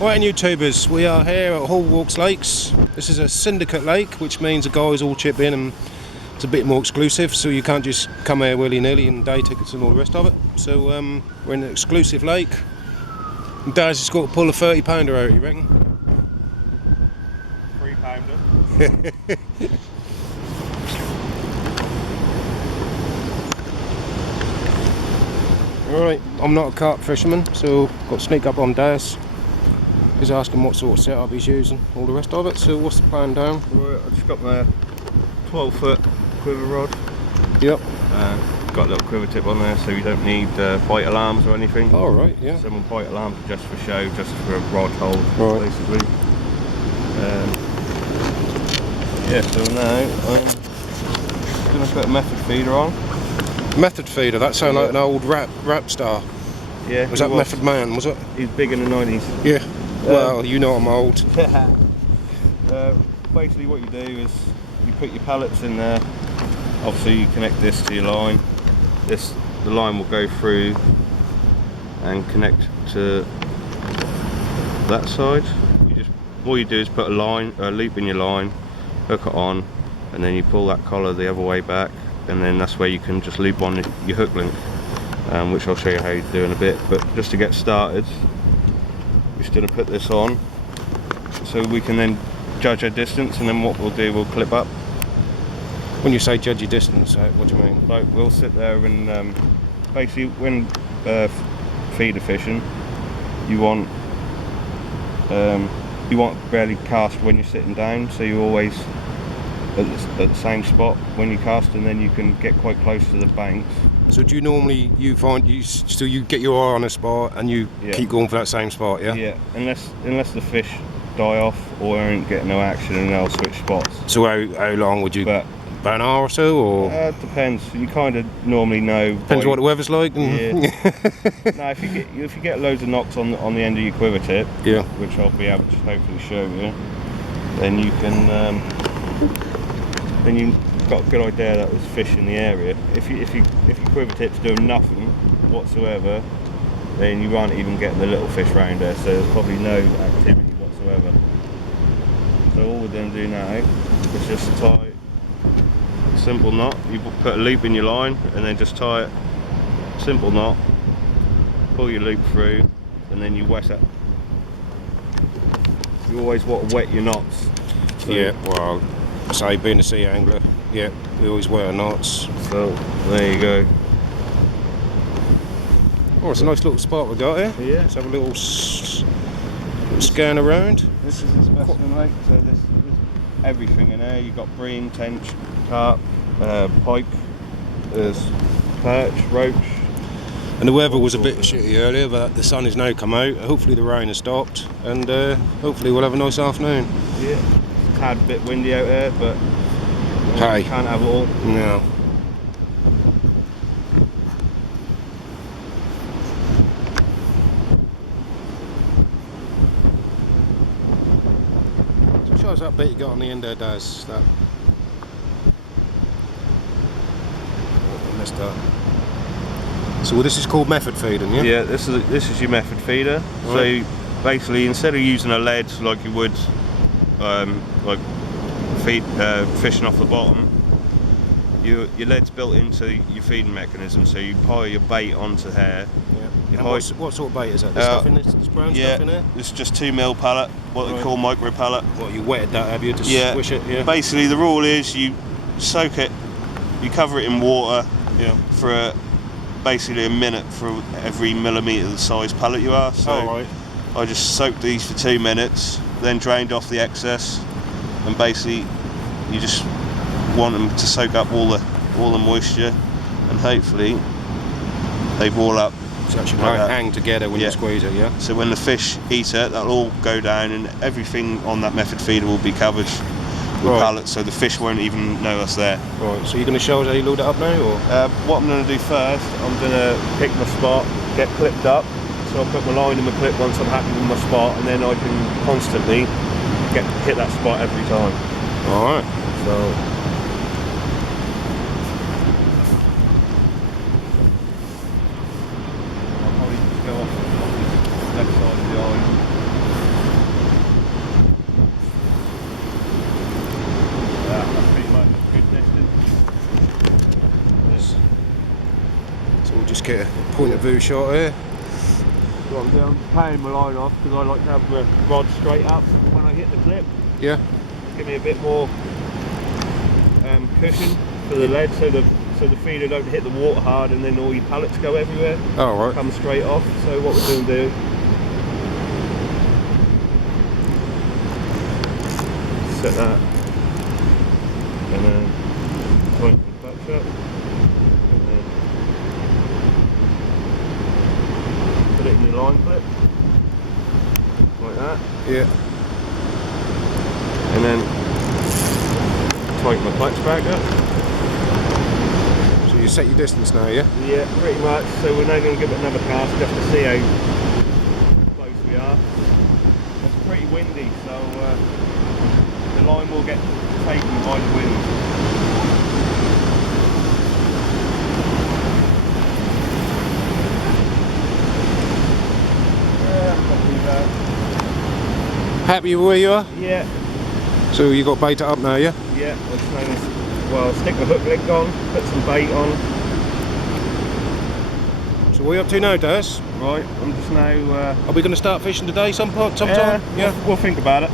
Right, YouTubers, we are here at Hall Walks Lakes. This is a syndicate lake, which means the guys all chip in and it's a bit more exclusive, so you can't just come here willy-nilly and day tickets and all the rest of it. So we're in an exclusive lake. And Daz has got to pull a 30-pounder out, you reckon? 3-pounder. Alright, I'm not a carp fisherman, so got to sneak up on Daz. He's asking what sort of setup he's using, all the rest of it. So what's the plan down? Right, I've just got my 12-foot quiver rod. Yep. Got a little quiver tip on there, so you don't need bite alarms or anything. Oh, right, yeah. Some bite alarms are just for show, just for a rod hold, right. basically. Yeah, so now I'm going to put a method feeder on. Method feeder, that sounded like an old rap star. Yeah. Was that Method Man, was it? He's big in the 90s. Yeah. Well, you know I'm old. Basically what you do is you put your pellets in there. Obviously you connect this to your line. The line will go through and connect to that side. All you do is put a loop in your line, hook it on, and then you pull that collar the other way back, and then that's where you can just loop on your hook link, which I'll show you how you do in a bit. But just to get started, we're just going to put this on so we can then judge our distance, and then what we'll do, we'll clip up. When you say judge your distance, what do you mean? Like, we'll sit there and basically when feeder fishing, you want barely cast when you're sitting down, so you always at the same spot when you cast, and then you can get quite close to the banks. So do you normally you get your eye on a spot and you keep going for that same spot, yeah? Yeah, unless the fish die off or ain't getting no action, and they'll switch spots. So how long would you? About an hour or so, or? It depends. You kind of normally know. Depends what the weather's like. And yeah. Now, if you get loads of knocks on the end of your quiver tip, yeah, which I'll be able to hopefully show you, then you can then you've got a good idea that there's fish in the area. If your quiver tip's doing nothing whatsoever, then you aren't even getting the little fish round there. So there's probably no activity whatsoever. So all we're going to do now is just tie a simple knot. You put a loop in your line and then just tie it, simple knot, pull your loop through, and then you wet it. You always want to wet your knots. So yeah, well, say being a sea angler, yeah, we always wear knots. So there you go. Oh, it's a nice little spot we got here. Yeah. Let's have a little scan around. This is a specimen lake, so there's everything in there. You've got bream, tench, carp, pike, there's perch, roach. And the weather was a bit shitty earlier, but the sun has now come out. Hopefully the rain has stopped, and hopefully we'll have a nice afternoon. Yeah, it's a tad bit windy out there, but hey, you can't have it all. No. So show us that bit you got on the end there, Daz. That. Oh, I missed that. So this is called method feeding, yeah? Yeah, this is your method feeder. Right. So basically, instead of using a lead like you would, like fishing off the bottom, your lead's built into your feeding mechanism. So you pile your bait onto here. Yeah. What sort of bait is that? The stuff in this brown stuff in there? It's just 2 mil pellet, what they call micro pellet. What, you wetted that, have you, to squish it? Yeah. Basically, the rule is you soak it, you cover it in water for basically a minute for every millimetre of the size pellet you are. So I just soaked these for 2 minutes, then drained off the excess, and basically you just want them to soak up all the moisture, and hopefully they ball up. So it should hang together when you squeeze it, yeah? So when the fish eat it, that'll all go down, and everything on that method feeder will be covered with pellets, so the fish won't even know us there. Right, so you're going to show us how you load it up now, or? What I'm going to do first, I'm going to pick my spot, get clipped up, so I'll put my line in my clip once I'm happy with my spot, and then I can constantly hit that spot every time. Alright. So I'll probably just go off the left side of the eye, we'll just get a point of view shot here. What I'm doing, I'm paying my line off because I like to have my rod straight up when I hit the clip. Yeah. Give me a bit more cushion for the lead, so the feeder don't hit the water hard and then all your pellets go everywhere. Oh, right. Come straight off. So what we're going to do, set that and then point the clutch up and then put it in the line clip like that. Yeah. And then tighten my clutch back up. So you set your distance now, yeah? Yeah, pretty much. So we're now going to give it another cast just to see how close we are. It's pretty windy, so the line will get taken by the wind. Yeah, not too bad. Happy with where you are? Yeah. So you got bait it up now, yeah? Yeah, well, stick the hook link on, put some bait on. So what are you up to now, Daz? Right, I'm just now... Are we going to start fishing today sometime? Yeah. We'll think about it.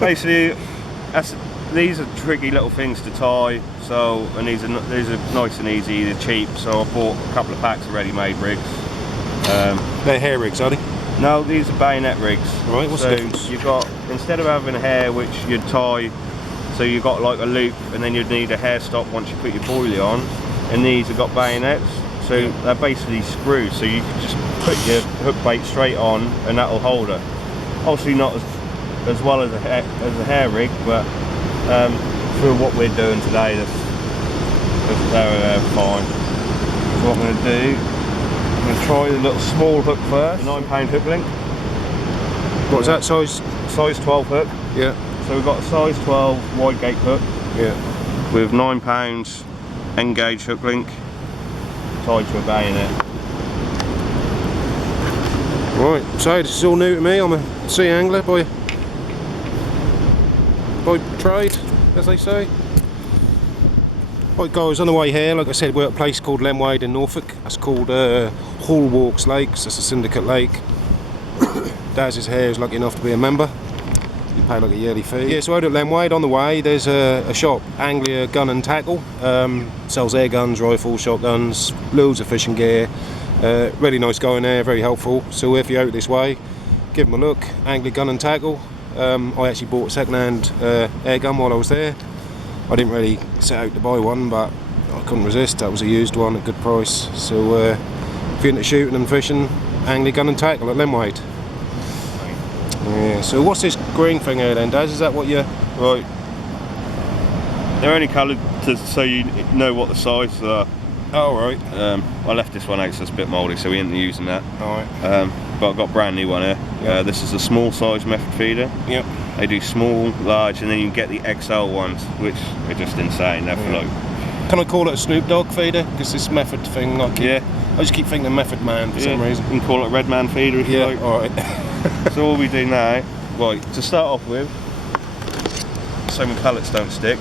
Basically, these are tricky little things to tie, so, and these are nice and easy, they're cheap, so I bought a couple of packs of ready-made rigs. They're hair rigs, are they? No, these are bayonet rigs. Right, what's the difference? You've got, instead of having a hair which you'd tie, so you've got like a loop and then you'd need a hair stop once you put your boilie on, and these have got bayonets, so they're basically screws, so you can just put your hook bait straight on and that'll hold it. Obviously not as well as a hair rig, but for what we're doing today, they're fine. So what I'm going to do, I'm going to try the little small hook first, a 9-pound hook link. What's that size? Size 12 hook. Yeah. So we've got a size 12 wide gate hook. Yeah. With 9 pounds N-gauge hook link tied to a bayonet. Right, so this is all new to me. I'm a sea angler by trade, as they say. Right guys, on the way here, like I said, we're at a place called Lenwade in Norfolk. That's called Hall Walks Lakes. That's a syndicate lake. Daz's hair is lucky enough to be a member. You pay like a yearly fee. Yeah, so out at Lenwade, on the way, there's a shop, Anglia Gun and Tackle. Sells air guns, rifles, shotguns, loads of fishing gear. Really nice guy in there, very helpful. So if you're out this way, give them a look. Anglia Gun and Tackle. I actually bought a second-hand air gun while I was there. I didn't really set out to buy one, but I couldn't resist. That was a used one at a good price. So if you're into shooting and fishing, Anglia Gun and Tackle at Lenwade. Yeah, so what's this green thing here then, Daz? Is that what you're... Right. They're only coloured so you know what the sizes are. Oh, right. I left this one out so it's a bit mouldy, so we ain't using that. Alright. But I've got a brand new one here. Yep. This is a small size method feeder. Yep. They do small, large, and then you get the XL ones, which are just insane. They're for like... Can I call it a Snoop Dogg feeder? Because this method thing, I just keep thinking Method Man for some reason. You can call it a Red Man feeder if you like. Alright. So all we do now, right, to start off with, so my pellets don't stick.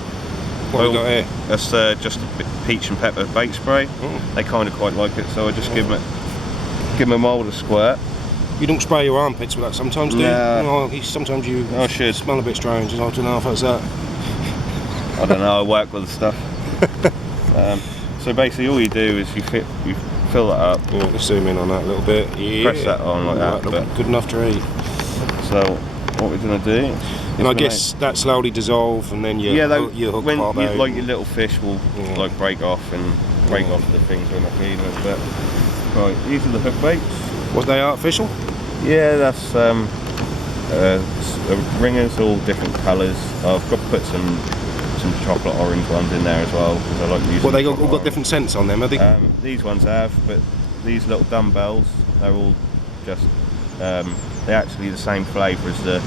What have we got here? That's just a peach and pepper bait spray. They kind of quite like it, so I just give them a mould of squirt. You don't spray your armpits with that sometimes, do you? No. Sometimes you should. Smell a bit strange. I don't know if that's that. I don't know, I work with the stuff. So basically all you do is you fill that up. Yeah, let's zoom in on that a little bit. Yeah. Press that on like that. But good enough to eat. So what we're going to do... And I guess that slowly dissolve and then your hook when pop out. Like your little fish will like break off and break off the things when they're feeding it. But right, these are the hook baits. Was they artificial? Yeah, that's ringers, all different colours. I've got to put some chocolate orange ones in there as well because I like using. Well, they all got different scents on them, have they? These ones have, but these little dumbbells, they're all just they're actually the same flavour as the.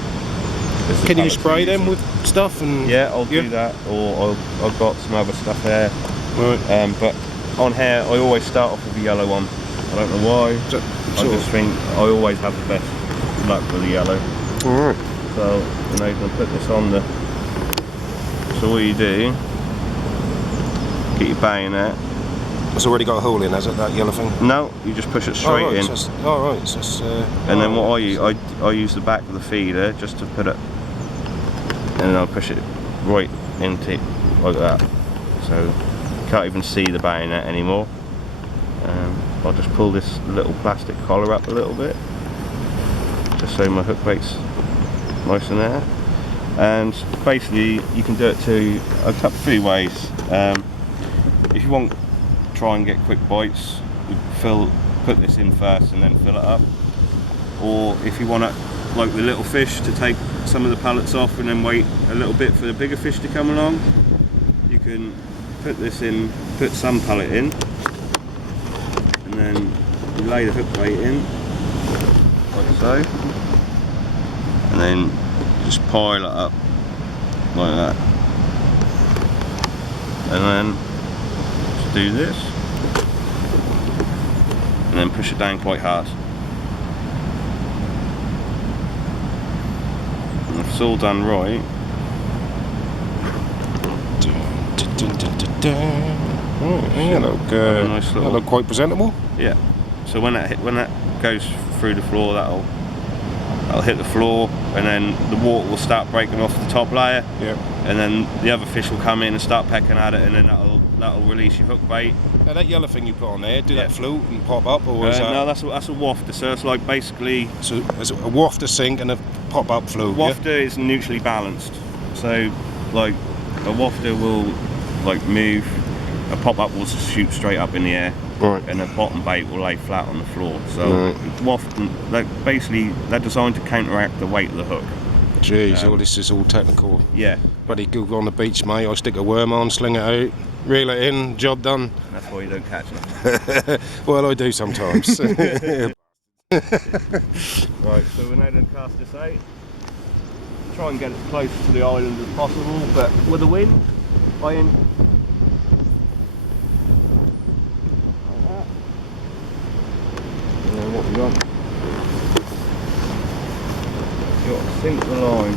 Can you spray them with stuff? And yeah, I'll do that, or I've got some other stuff there. Right. But on here, I always start off with the yellow one. I don't know why. I just think I always have the best luck with the yellow. Alright. So you know, you can put this on the. So what you do, get your bayonet, It's already got a hole in, has it, that yellow thing? No, you just push it straight in. Alright, so it's, and then what I use the back of the feeder just to put it, and then I'll push it right into it like that. So you can't even see the bayonet anymore. I'll just pull this little plastic collar up a little bit, just so my hook bait's nice in there. And basically you can do it a couple of 3 ways. If you want to try and get quick bites, you put this in first and then fill it up. Or if you want to, like the little fish, to take some of the pellets off and then wait a little bit for the bigger fish to come along, you can put this in, put some pellet in, and then you lay the hook bait in, like so, and then just pile it up like that, and then just do this, and then push it down quite hard. And if it's all done right, that look quite presentable. Yeah. So when that goes through the floor, that'll hit the floor, and then the water will start breaking off the top layer. Yeah. And then the other fish will come in and start pecking at it, and then that'll release your hook bait. Now that yellow thing you put on there, that float and pop up, or is that? No, that's a wafter. So it's like basically. So it's a wafter sink and a pop up float. Wafter is neutrally balanced. So like a wafter will like move, a pop up will shoot straight up in the air. Right. And a bottom bait will lay flat on the floor. So basically they're designed to counteract the weight of the hook. Jeez, all this is all technical. Yeah. But you go on the beach, mate, I stick a worm on, sling it out, reel it in, job done. That's why you don't catch them. Well, I do sometimes. Right, so we're now going to cast this out. Try and get as close to the island as possible, but with the wind, what we got? You got to sink the line.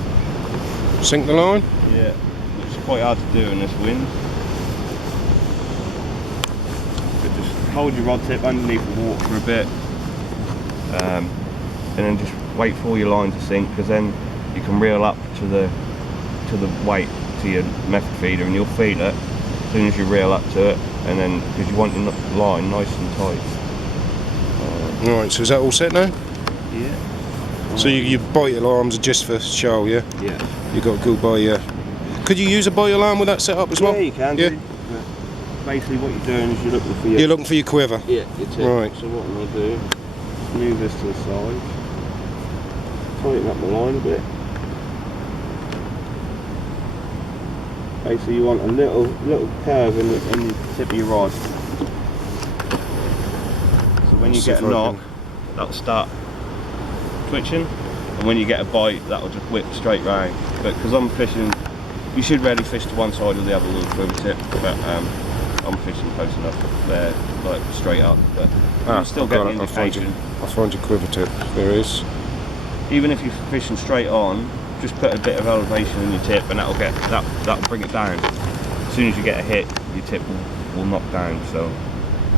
Sink the line? Yeah, which is quite hard to do in this wind. But just hold your rod tip underneath the water for a bit, and then just wait for your line to sink, because then you can reel up to the weight to your method feeder, and you'll feel it as soon as you reel up to it, and then because you want your line nice and tight. Right, so is that all set now? Yeah. So your bite alarms are just for show, yeah? Yeah. You got to go by. Could you use a bite alarm with that set up as well? Yeah, you can. Yeah. Do. Basically, what you're doing is you're looking for your. You're looking for your quiver. Yeah, your tip. Right. So what I'm going to do is move this to the side, tighten up the line a bit. Basically, you want a little curve in the tip of your rod. When you get a knock, that'll start twitching, and when you get a bite, that'll just whip straight round. But because I'm fishing, you should really fish to one side or the other with a quiver tip, but I'm fishing close enough there, like straight up, but you still get the indication. I'll find your quiver tip, there it is. Even if you're fishing straight on, just put a bit of elevation in your tip, and that'll bring it down. As soon as you get a hit, your tip will knock down. So,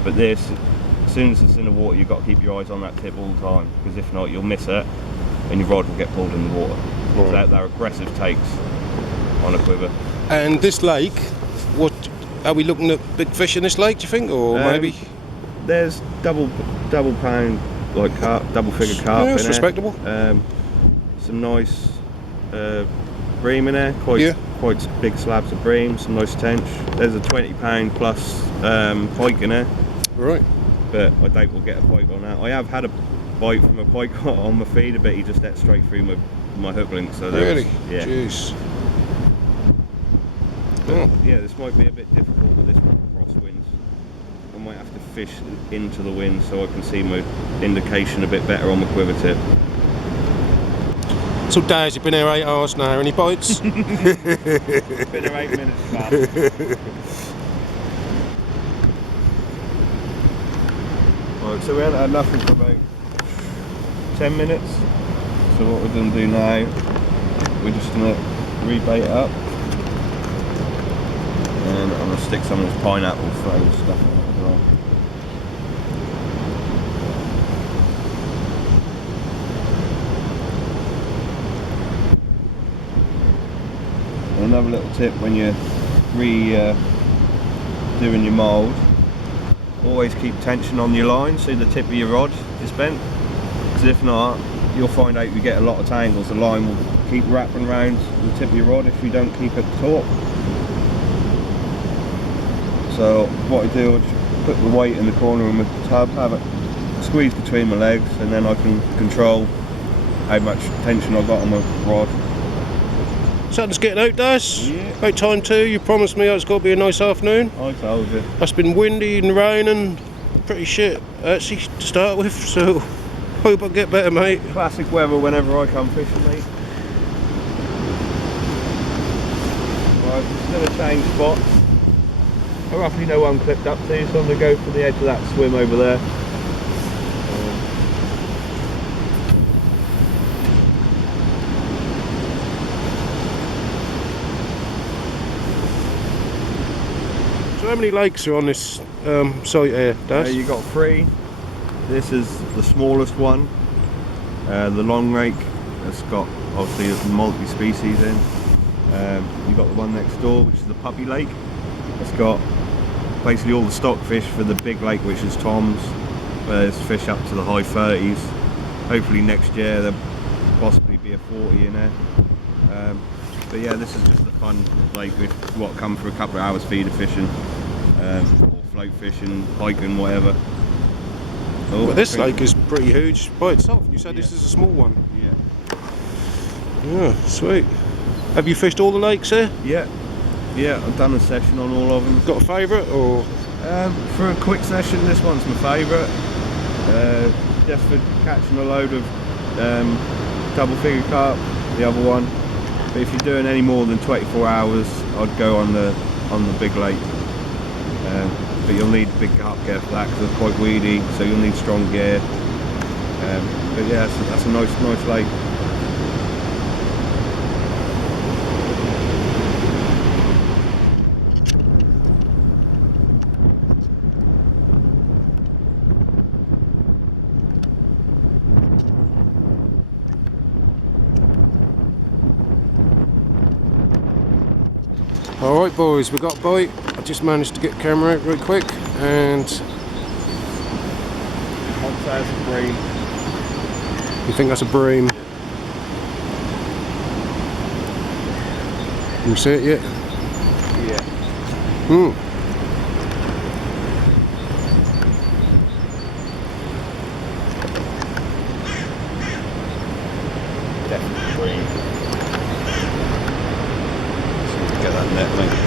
but this, as soon as it's in the water, you've got to keep your eyes on that tip all the time, because if not, you'll miss it and your rod will get pulled in the water. Right. So they're aggressive takes on a quiver. And this lake, what are we looking at? Big fish in this lake, do you think, or maybe? There's double pound, like carp, double figure carp. Yeah, it's in respectable. There. Some nice bream in there, quite big slabs of bream, some nice tench. There's a 20 pound plus pike in there. Right. But I doubt we'll get a pike on that. I have had a bite from a pike on my feeder, but he just ate straight through my hook link. So really? Yeah. Jeez. But, yeah, this might be a bit difficult with this crosswinds. I might have to fish into the wind so I can see my indication a bit better on my quiver tip. So Daz, you've been here 8 hours now, any bites? Been here 8 minutes, man. Right, so we haven't had nothing for about 10 minutes. So what we're going to do now, we're just going to rebait it up. And I'm going to stick some of this pineapple flavour stuff in it as well. another little tip when you're doing your mould. Always keep tension on your line so the tip of your rod is bent. Because if not, you'll find out you get a lot of tangles. The line will keep wrapping around the tip of your rod if you don't keep it taut. So what I do is put the weight in the corner of my tub, have it squeeze between my legs, and then I can control how much tension I've got on my rod. Sun's getting out, Daz. Yeah. About time too. You promised me it's got to be a nice afternoon. I told you. It's been windy and raining, pretty shit actually to start with, so hope I get better, mate. Classic weather whenever I come fishing, mate. Right, still a change spot. I roughly know where I'm clipped up to, so I'm going to go for the edge of that swim over there. So how many lakes are on this site here, Daz? You got 3. This is the smallest one. The long rake has got obviously multi-species in. You got the one next door, which is the puppy lake. It's got basically all the stockfish for the big lake, which is Tom's. There's fish up to the high 30s. Hopefully next year there'll possibly be a 40 in there. But yeah, this is just a fun lake with what come for a couple of hours feeder fishing, or float fishing, hiking, whatever. Oh, Well, this lake is pretty huge by itself. You said Yeah. this is a small one. Yeah. Yeah, sweet. Have you fished all the lakes here? Yeah. Yeah, I've done a session on all of them. Got a favourite or? For a quick session, this one's my favourite. Just for catching a load of double figure carp, the other one. But if you're doing any more than 24 hours, I'd go on the big lake. But you'll need big carp gear for that because it's quite weedy, so you'll need strong gear. But yeah, that's a nice lake. Alright boys, we got a bite. I just managed to get the camera out real quick and... I'd say it's a bream. You think that's a bream? You see it yet? Yeah. Definitely bream. Get that net, mate.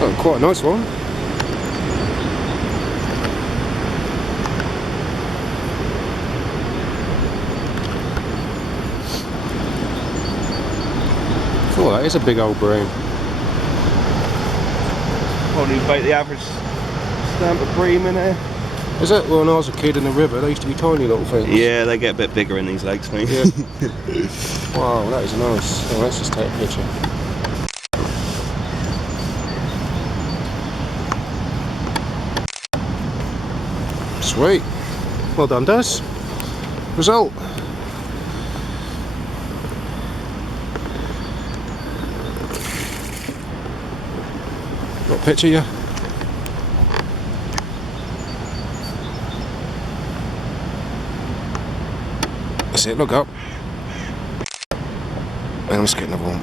Oh, quite a nice one. Oh, that is a big old bream. Probably about the average stamp of bream in there. Is it? Well, when I was a kid in the river, they used to be tiny little things. Yeah, they get a bit bigger in these lakes, mate. Yeah. Wow, that is nice. Oh, let's just take a picture. Sweet. Well done, Daz. Result. Got a picture, yeah? That's it, look up. And let's get another one.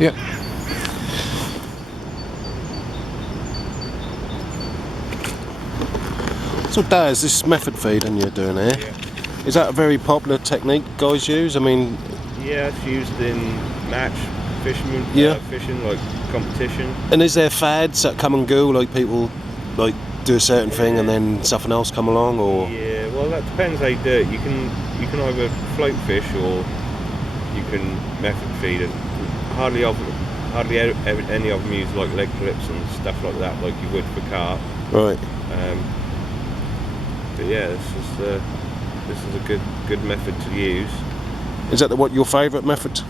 Yeah. So Daz, this method feeding you're doing here, is that a very popular technique guys use? I mean... Yeah, it's used in match fishermen, fishing, like competition. And is there fads that come and go, like people like do a certain thing and then something else come along, or? Yeah, well that depends how you do it. You can either float fish or you can method feed it. Hardly any of them use like leg clips and stuff like that, like you would for carp. Right. But yeah, this is a good method to use. Is that what your favourite method?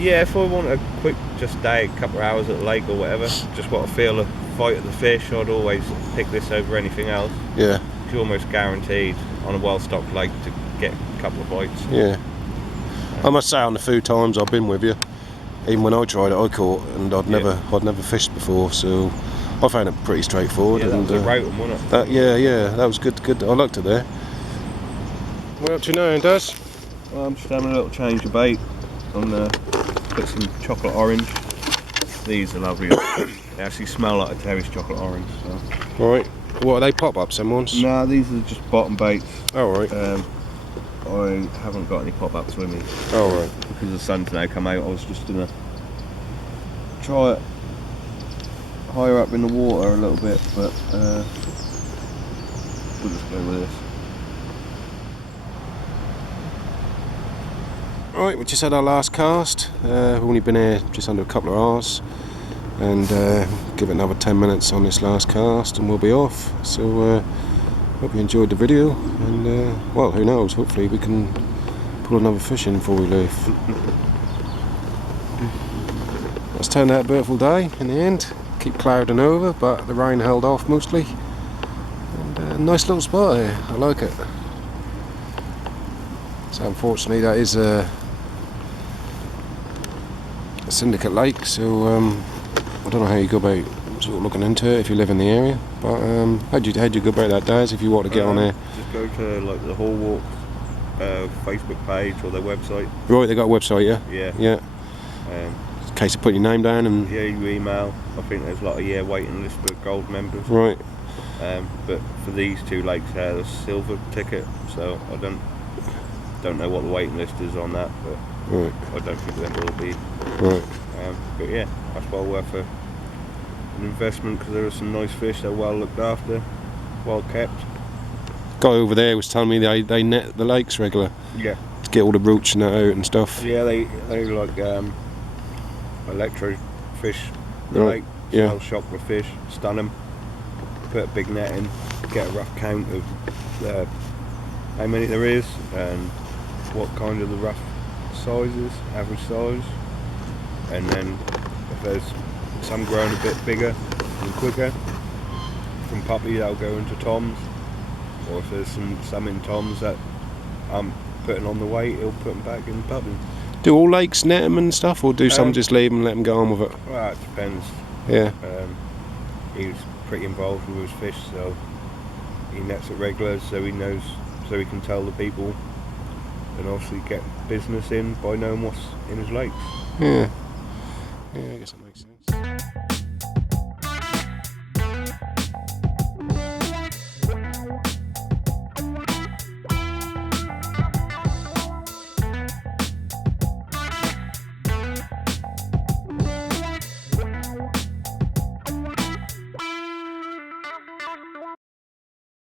Yeah, if I want a quick just day, a couple of hours at the lake or whatever, just want to feel the fight of the fish, I'd always pick this over anything else. Yeah. It's almost guaranteed on a well-stocked lake to get a couple of bites. Yeah. I must say, on the few times I've been with you, even when I tried it, I caught, and I'd never fished before, so I found it pretty straightforward. Yeah, that and was a Rotom, wasn't it? That was good. Good. I liked it there. What up to now, Daz? Well, I'm just having a little change of bait. Put some chocolate orange. These are lovely. They actually smell like a Terry's chocolate orange. So. Right. What are they? Pop-ups, them ones? No, these are just bottom baits. Oh, right. I haven't got any pop-ups with me. Oh, right. Because the sun's now come out, I was just gonna try it higher up in the water a little bit, but we'll just go with this. Right, we just had our last cast. We've only been here just under a couple of hours, and give it another 10 minutes on this last cast and we'll be off. So hope you enjoyed the video, and well, who knows, hopefully we can pull another fish in before we leave. It's turned out a beautiful day in the end. Keep clouding over, but the rain held off mostly, and a nice little spot here. I like it. So unfortunately that is a syndicate lake, so I don't know how you go about sort of looking into it if you live in the area, but how'd you go about that, Daz, if you want to get on there? Just go to like the Haul Walk Facebook page or their website. Right, they got a website, yeah? Yeah. In case of putting your name down and... Yeah, you email. I think there's like a year waiting list for gold members. Right. But for these two lakes here, there's a silver ticket, so I don't know what the waiting list is on that, but right. I don't think there will be. Right. But yeah, that's well worth an investment, because there are some nice fish. They're well looked after, well kept. Guy over there was telling me they net the lakes regular. Yeah. To get all the roach and that out and stuff. Yeah, they like electro fish the Right. lake. Yeah. They'll shock the fish, stun them, put a big net in, get a rough count of how many there is and what kind of the rough size is, average size, and then if there's some growing a bit bigger and quicker from puppy, they'll go into toms, or if there's some in toms that I'm putting on the weight, he'll put them back in puppy. Do all lakes net them and stuff, or do some just leave them and let them go on with it? Well, it depends. Yeah. He's pretty involved with his fish, so he nets it regular, so he knows, so he can tell the people and obviously get business in by knowing what's in his lakes. Yeah. Yeah, I guess that makes sense.